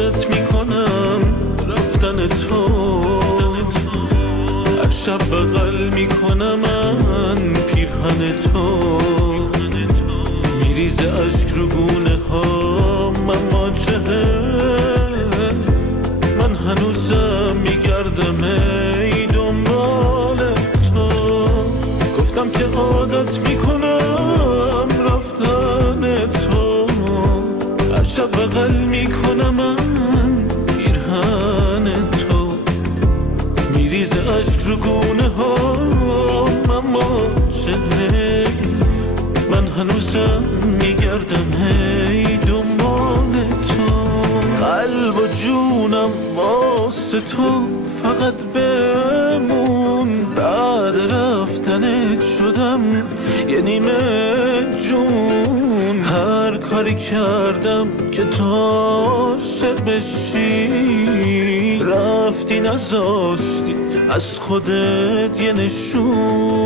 عادت میکنم رفتن تو، هر شب بغل میکنم من پیرهن تو، میریزه اشک رو گونه ها من مواجهه، من هنوزم میگردم ای دنبال تو. گفتم که عادت میکنم رفتن تو، هر شب بغل میکنم من پیرهن تو، میریزه اشک رو گونه ها من مواجهه، من هنوزم میگردم هی دنبال تو. قلب و جونم واسه تو فقط بمون، بعد رفتنت شدم یه نیمه جون. هر کاری کردم که تو عاشق بشی، رفتی نذاشتی از خودت یه نشون.